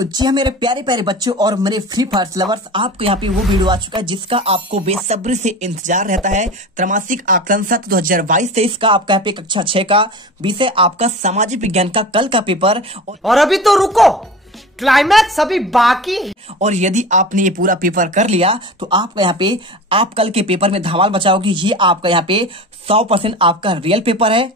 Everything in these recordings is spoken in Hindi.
तो जी हाँ मेरे प्यारे प्यारे बच्चों और मेरे फ्री फायर लवर्स, आपको यहाँ पे वो वीडियो आ चुका है जिसका आपको बेसब्री से इंतजार रहता है। त्रैमासिक आकलन सत्र 2022-23 का आपका यहाँ पे कक्षा 6 का विषय आपका सामाजिक विज्ञान का कल का पेपर। और अभी तो रुको, क्लाइमैक्स अभी बाकी। और यदि आपने ये पूरा पेपर कर लिया तो आपका यहाँ पे आप कल के पेपर में धमाल मचाओगे। ये आपका यहाँ पे 100% आपका रियल पेपर है।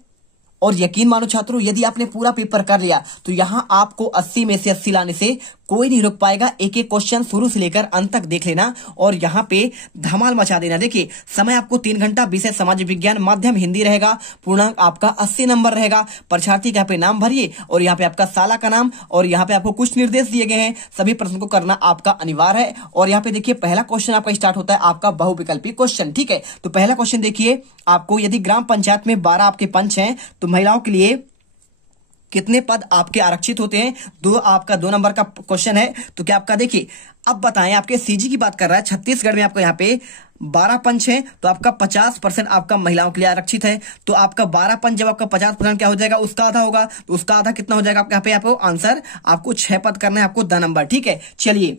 और यकीन मानो छात्रों, यदि आपने पूरा पेपर कर लिया तो यहाँ आपको 80 में से 80 लाने से कोई नहीं रोक पाएगा। एक एक क्वेश्चन शुरू से लेकर अंत तक देख लेना और यहाँ पे धमाल मचा देना। देखिए समय आपको 3 घंटा, विषय सामाजिक विज्ञान, माध्यम हिंदी रहेगा, पूर्णांक आपका 80 नंबर रहेगा। परीक्षार्थी का यहाँ पे नाम भरिए और यहाँ पे आपका साला का नाम और यहाँ पे आपको कुछ निर्देश दिए गए हैं। सभी प्रश्न को करना आपका अनिवार्य है। और यहाँ पे देखिए पहला क्वेश्चन आपका स्टार्ट होता है आपका बहुविकल्पी क्वेश्चन। ठीक है, तो पहला क्वेश्चन देखिए आपको, यदि ग्राम पंचायत में 12 आपके पंच हैं तो महिलाओं के लिए कितने पद आपके आरक्षित होते हैं। आपका 2 नंबर का क्वेश्चन है। तो क्या आपका देखिए, अब बताएं, आपके सीजी की बात कर रहा है। छत्तीसगढ़ में आपको यहाँ पे 12 पंच है तो आपका 50% आपका महिलाओं के लिए आरक्षित है। तो आपका 12 पंच जब आपका 50% क्या हो जाएगा, उसका आधा होगा। तो उसका आधा कितना हो जाएगा आपका यहाँ पे आपको आंसर, आपको 6 पद करना है, आपको 2 नंबर। ठीक है, चलिए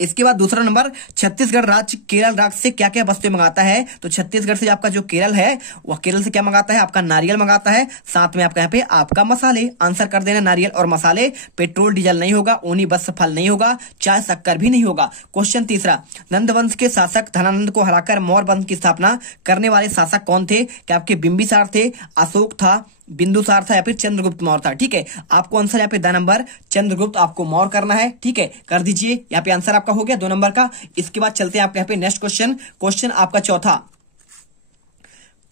इसके बाद दूसरा नंबर, छत्तीसगढ़ राज्य केरल राज्य से क्या क्या वस्तुएं मंगाता है। तो छत्तीसगढ़ से आपका जो केरल है वह केरल से क्या मंगाता है, आपका नारियल मंगाता है, साथ में आपका यहाँ पे आपका मसाले। आंसर कर देना नारियल और मसाले। पेट्रोल डीजल नहीं होगा, ऊनी वस्त्र फल नहीं होगा, चाय शक्कर भी नहीं होगा। क्वेश्चन तीसरा, नंदवंश के शासक धनानंद को हराकर मौर्य वंश की स्थापना करने वाले शासक कौन थे। क्या आपके बिंबिसार थे, अशोक था, बिंदुसार था या फिर चंद्रगुप्त मौर्य था। ठीक है, आपको आंसर यहाँ पे 2 नंबर चंद्रगुप्त आपको मौर्य करना है। ठीक है, कर दीजिए, यहाँ पे आंसर आपका हो गया 2 नंबर का। इसके बाद चलते हैं आपके यहाँ पे नेक्स्ट क्वेश्चन। क्वेश्चन आपका चौथा,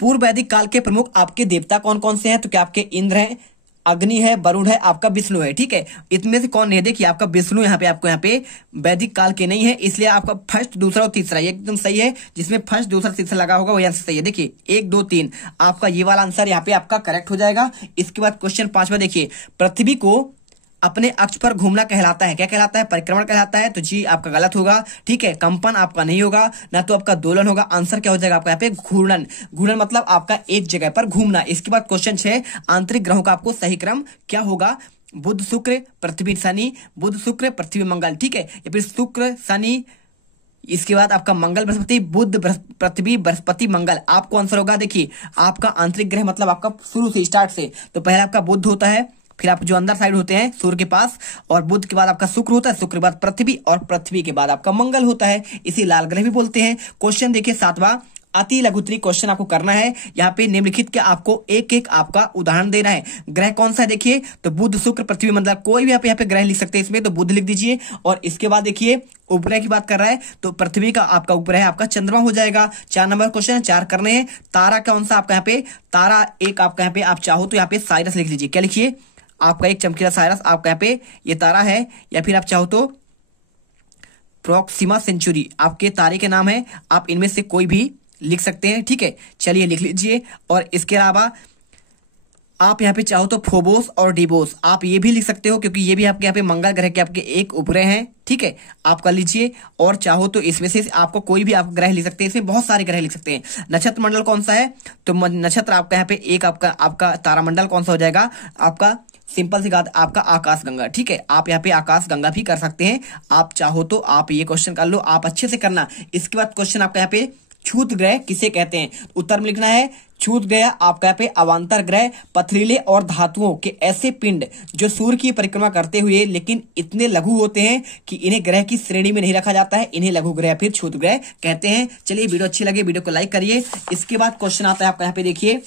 पूर्व वैदिक काल के प्रमुख आपके देवता कौन कौन से हैं। तो क्या आपके इंद्र हैं, अग्नि है, वरुण है, आपका विष्णु है। ठीक है, इनमें से कौन नहीं है। देखिए आपका विष्णु यहाँ पे आपको यहाँ पे वैदिक काल के नहीं है, इसलिए आपका फर्स्ट, दूसरा और तीसरा ये एकदम सही है। जिसमें फर्स्ट, दूसरा, तीसरा लगा होगा वही आंसर सही है। देखिए 1 2 3 आपका ये वाला आंसर यहाँ पे आपका करेक्ट हो जाएगा। इसके बाद क्वेश्चन 5वां देखिए, पृथ्वी को अपने अक्ष पर घूमना कहलाता है, क्या कहलाता है, परिक्रमण कहलाता है। तो जी आपका गलत होगा। ठीक है, कंपन आपका नहीं होगा, ना तो आपका दोलन होगा। आंसर क्या हो जाएगा आपका यहाँ पे घूर्णन। घूर्णन मतलब आपका एक जगह पर घूमना। इसके बाद क्वेश्चन 6, आंतरिक ग्रहों का आपको सही क्रम क्या होगा। बुध शुक्र पृथ्वी शनि, बुध शुक्र पृथ्वी मंगल। ठीक है, या फिर शुक्र शनि, इसके बाद आपका मंगल बृहस्पति, बुध पृथ्वी बृहस्पति मंगल। आपको आंसर होगा, देखिए आपका आंतरिक ग्रह मतलब आपका शुरू से स्टार्ट से, तो पहले आपका बुध होता है, फिर आप जो अंदर साइड होते हैं सूर्य के पास, और बुध के बाद आपका शुक्र होता है, शुक्र के बाद पृथ्वी, और पृथ्वी के बाद आपका मंगल होता है। इसे लाल ग्रह भी बोलते हैं। क्वेश्चन देखिए 7वां, अति लघुत्तरी क्वेश्चन आपको करना है। यहाँ पे निम्नलिखित के आपको एक एक आपका उदाहरण देना है। ग्रह कौन सा है देखिए, तो बुध शुक्र पृथ्वी मंगल, कोई भी आप यहाँ पे ग्रह लिख सकते हैं इसमें, तो बुध लिख दीजिए। और इसके बाद देखिए उपग्रह की बात कर रहा है तो पृथ्वी का आपका उपग्रह आपका चंद्रमा हो जाएगा। 4 नंबर क्वेश्चन, 4 करने हैं। तारा कौन सा आपका यहाँ पे, तारा एक आपका यहाँ पे आप चाहो तो यहाँ पे साइरस लिख लीजिए। क्या लिखिए, आपका एक चमकीला साइरस आपका यहाँ पे ये तारा है, या फिर आप चाहो तो प्रोक्सिमा सेंचुरी आपके तारे के नाम है। आप इनमें से कोई भी लिख सकते हैं। ठीक है, चलिए लिख लीजिए। और इसके अलावा आप यहाँ पे चाहो तो फोबोस और डिबोस आप ये भी लिख सकते हो, क्योंकि ये भी आपके यहाँ पे मंगल ग्रह के आपके एक उपग्रह हैं। ठीक है, आप कर लीजिए। और चाहो तो इसमें से आपको कोई भी आप ग्रह लिख सकते हैं, इसमें बहुत सारे ग्रह लिख सकते हैं। नक्षत्र मंडल कौन सा है, तो नक्षत्र आपका यहाँ पे एक आपका तारामंडल कौन सा हो जाएगा, आपका सिंपल सी बात आपका आकाश गंगा। ठीक है, आप यहाँ पे आकाश गंगा भी कर सकते हैं। आप चाहो तो आप ये क्वेश्चन कर लो, आप अच्छे से करना। इसके बाद क्वेश्चन आपका यहाँ पे, छूत ग्रह किसे कहते हैं। उत्तर में लिखना है, छूत ग्रह आपका यहाँ पे अवांतर ग्रह, पथरीले और धातुओं के ऐसे पिंड जो सूर्य की परिक्रमा करते हुए लेकिन इतने लघु होते हैं कि इन्हें ग्रह की श्रेणी में नहीं रखा जाता है, इन्हें लघु ग्रह फिर छूत ग्रह कहते हैं। चलिए वीडियो अच्छी लगे वीडियो को लाइक करिए। इसके बाद क्वेश्चन आता है आपका यहाँ पे देखिए,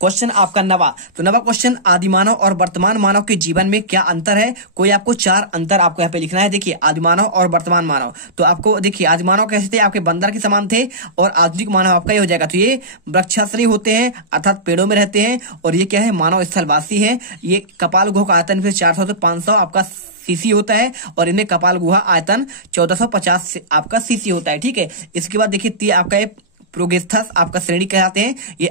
क्वेश्चन आपका 9वां, तो 9वां क्वेश्चन, आदिमानव और वर्तमान मानव के जीवन में क्या अंतर है। कोई आपको 4 अंतर आपको यहाँ पे लिखना है। देखिए आदिमानव और वर्तमान मानव, तो आपको देखिए आदिमानव कैसे थे, आपके बंदर के समान थे, और आधुनिक मानव आपका ये हो जाएगा। तो ये वृक्षाश्रयी होते हैं अर्थात पेड़ों में रहते हैं, और ये क्या है, मानव स्थलवासी है। ये कपाल गुहा का आयतन फिर 400 से 500 आपका सीसी होता है, और इनमें कपाल गुहा आयतन 1450 आपका सीसी होता है। ठीक है, इसके बाद देखिए आपका ये प्रोगेस्थस आपका श्रेणी कहलाते हैं, ये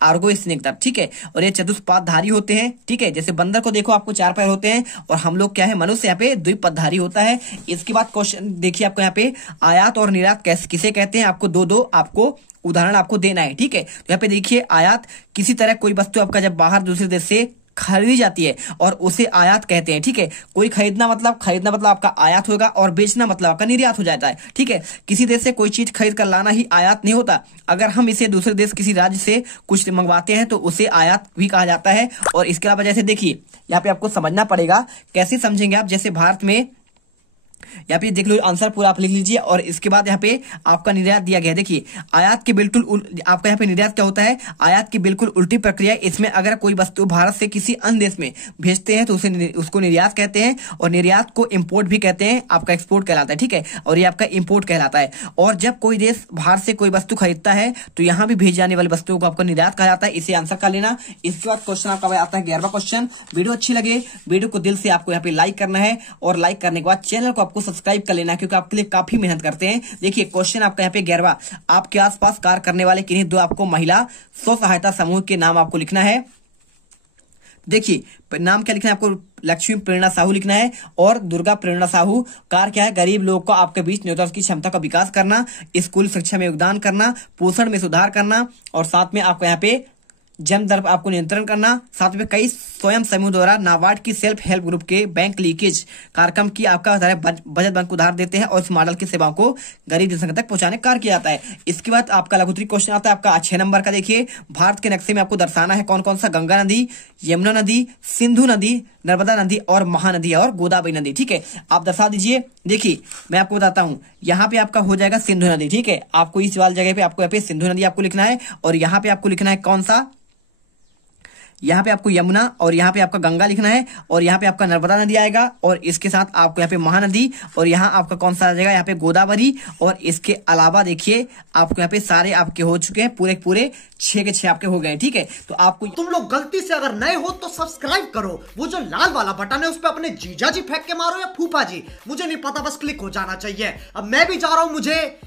आर्गो स्नेक। ठीक है, और ये चतुष्पादधारी होते हैं। ठीक है, जैसे बंदर को देखो आपको 4 पैर होते हैं, और हम लोग क्या है, मनुष्य यहाँ पे द्विपदधारी होता है। इसके बाद क्वेश्चन देखिए आपको यहाँ पे, आयात और निर्यात किसे कहते हैं। आपको 2 आपको उदाहरण आपको देना है। ठीक है, तो यहाँ पे देखिए आयात, किसी तरह कोई वस्तु आपका जब बाहर दूसरे देश से खरीदी जाती है और उसे आयात कहते हैं। ठीक है, कोई खरीदना मतलब आपका आयात होगा और बेचना मतलब आपका निर्यात हो जाता है। ठीक है, किसी देश से कोई चीज खरीद कर लाना ही आयात नहीं होता। अगर हम इसे दूसरे देश किसी राज्य से कुछ मंगवाते हैं तो उसे आयात भी कहा जाता है। और इसके अलावा जैसे देखिए यहाँ पे आपको समझना पड़ेगा, कैसे समझेंगे आप, जैसे भारत में यहाँ पे देख लो आंसर पूरा आप लिख लीजिए और इसके बाद यहाँ पे आपका निर्यात दिया गया है। देखिए आयात के बिल्कुल आपका यहाँ पे निर्यात क्या होता है, आयात की बिल्कुल उल्टी प्रक्रिया। इसमें अगर कोई वस्तु भारत से किसी अन्य देश में भेजते हैं तो उसको निर्यात कहते हैं और निर्यात को इंपोर्ट भी कहते हैं, आपका एक्सपोर्ट कहलाता है। ठीक है, और ये आपका इंपोर्ट कहलाता है। और जब कोई देश बाहर से कोई वस्तु खरीदता है तो यहाँ भी भेजी जाने वाली वस्तुओं को आपका निर्यात कहा जाता है। इसे आंसर कर लेना। इसके बाद क्वेश्चन आपका आता है 11वां क्वेश्चन। वीडियो अच्छी लगे वीडियो को दिल से आपको यहाँ पे लाइक करना है और लाइक करने के बाद चैनल को आपको सब्सक्राइब कर लेना, क्योंकि आपके लिए काफी मेहनत करते हैं। देखिए क्वेश्चन आपका यहाँ पे 11वां, आपके आसपास कार्य करने वाले किन्हीं दो आपको महिला स्व सहायता समूह के नाम आपको लिखना है। देखिए नाम क्या लिखना है आपको, लक्ष्मी प्रेरणा साहू लिखना है और दुर्गा प्रेरणा साहू। कार्य क्या है, गरीब लोगों को आपके बीच नेतृत्व की क्षमता का विकास करना, स्कूल शिक्षा में योगदान करना, पोषण में सुधार करना और साथ में आपको यहाँ पे जन्म दर आपको नियंत्रण करना। साथ में कई स्वयं समूह द्वारा नाबार्ड की सेल्फ हेल्प ग्रुप के बैंक लीकेज कार्यक्रम की आपका बचत बैंक उधार देते हैं और इस मॉडल की सेवाओं को गरीब जनसंख्या तक पहुंचाने का कार्य किया जाता है। इसके बाद आपका लघुत्तरी क्वेश्चन आता है आपका 6 नंबर का। देखिए भारत के नक्शे में आपको दर्शाना है कौन कौन सा गंगा नदी, यमुना नदी, सिंधु नदी, नर्मदा नदी और महानदी और गोदावरी नदी। ठीक है, आप दर्शा दीजिए। देखिए मैं आपको बताता हूं, यहाँ पे आपका हो जाएगा सिंधु नदी। ठीक है, आपको इस वाली जगह पे आपको यहाँ पे सिंधु नदी आपको लिखना है और यहाँ पे आपको लिखना है कौन सा, यहाँ पे आपको यमुना और यहाँ पे आपका गंगा लिखना है और यहाँ पे आपका नर्मदा नदी आएगा और इसके साथ आपको यहाँ पे महानदी और यहाँ आपका कौन सा आ जाएगा, यहाँ पे गोदावरी। और इसके अलावा देखिए आपको यहाँ पे सारे आपके हो चुके हैं, पूरे 6 के 6 आपके हो गए। ठीक है, तो आपको तुम लोग गलती से अगर नए हो तो सब्सक्राइब करो, वो जो लाल वाला बटन है उस पर अपने जीजा जी फेंक के मारो या फूफा जी, मुझे नहीं पता, बस क्लिक हो जाना चाहिए। अब मैं भी जा रहा हूं, मुझे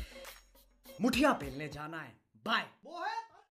मुठिया पेलने जाना है। बाय।